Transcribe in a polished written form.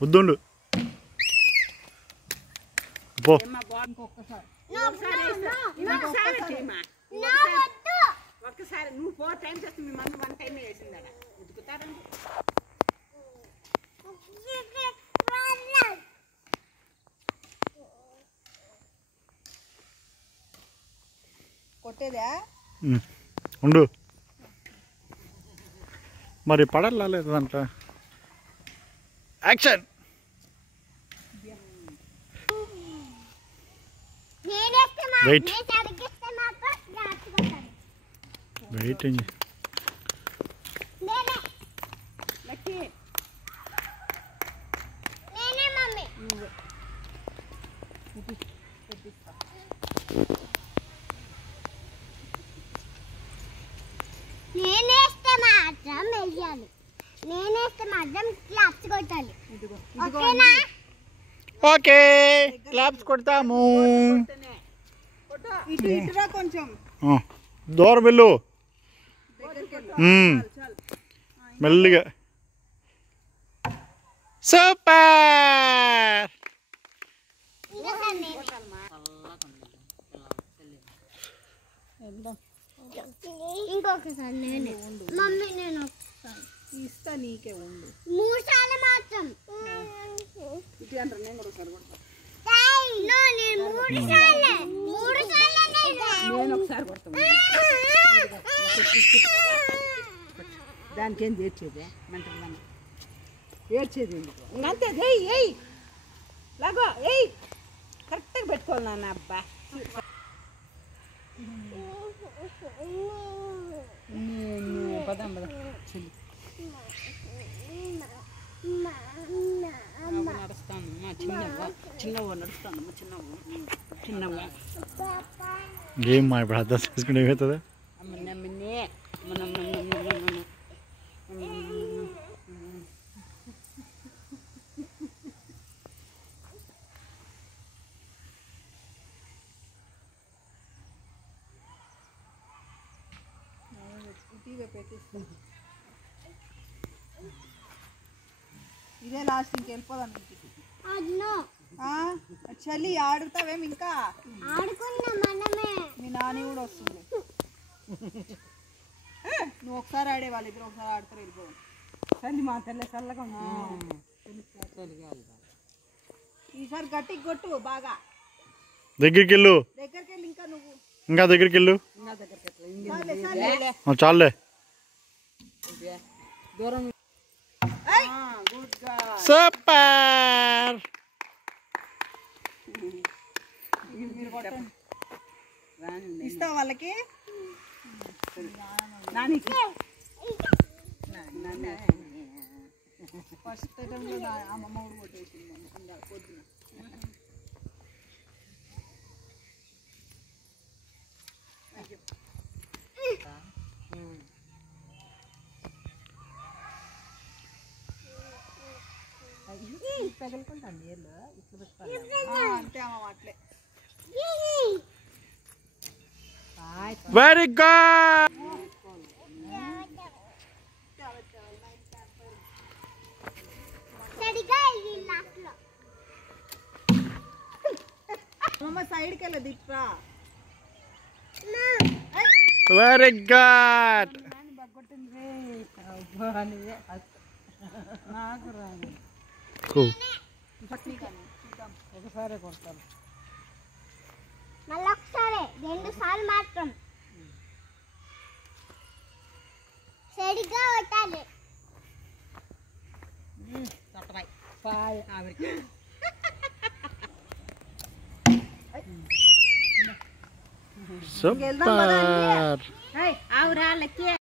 వద్దుండు పో ఒక్కసారి నువ్వు 4 టైమ్స్ వస్తే మీ మమ్మీ 1 టైం వేసిందట ఉతుకుతారండి కొట్టేదా ఉండు మరి పడలా లేదు దాంట్లో యాక్షన్ వెయిట్ వెయిట్ నేనేస్తే మాత్రం వెయ్యాలి నేనేస్తే మాత్రం క్లాప్స్ కొట్టాలి ఓకేనా ఓకే క్లాప్స్ కొడతాము ఇటురా కొంచెం దూరం వెళ్ళు మెల్లిగా సూపర్ ఇంకొకసారి నేనే మమ్మీ నేను ఇస్తా నీకే ఉండు 3 సార్లు మాత్రం ఇటు అంటారు నేను కూడా ఒకసారి కొడతా నేను 3 సార్లు నేను ఒకసారి కొడతాను దానికి ఏం ఏడ్చేది మెంటల్ ఏడ్చేది ఇంకంతే ఏయ్ లాగో ఏయ్ కరెక్ట్గా పెట్టుకోవాలి నాన్న అబ్బా పదం పద చెల్లి నడుస్తాను చిన్నవ్వ నడుస్తాను చిన్నవ్వ ఏం మా ఇప్పుడు అర్థం చేసుకుంటే ఏమవుతుందా ఇదే లాస్ట్ ఇంకెళ్ళిపోదాం చలి ఆడుతావేమి ఇంకా ఆడుకున్నా మనమే మీ నాని కూడా వస్తుంది నువ్వు ఒకసారి ఆడే వాళ్ళిద్దరు ఒకసారి ఆడతారు వెళ్ళిపోదాం చలి మా తెల్ల చల్లగా ఈసారి గట్టికి కొట్టు బాగా దగ్గరికి వెళ్ళు ఇంకా నువ్వు ఇంకా దగ్గరికి వెళ్ళు చాలే దూరం సూపర్ ఇస్తా వాళ్ళకి నానికి ఫస్ట్ టైంలో అమ్మమ్మ కూడా కొట్టేసింది పొద్దున పగలుకుంటాను నీళ్ళు ఇట్లు పెట్టుకోవాలి అంతే అమ్మ అట్లే వెరీ గుడ్ అమ్మ సైడ్కి వెళ్ళదు ఇట్రా వెరీ గుడ్ నాకు రాను ఒకసారి కొడతాను మళ్ళీ ఒకసారి 2 సార్లు మాత్రం సరిగ్గా కొట్టాలి సూపర్ ఆవురాళ్ళకి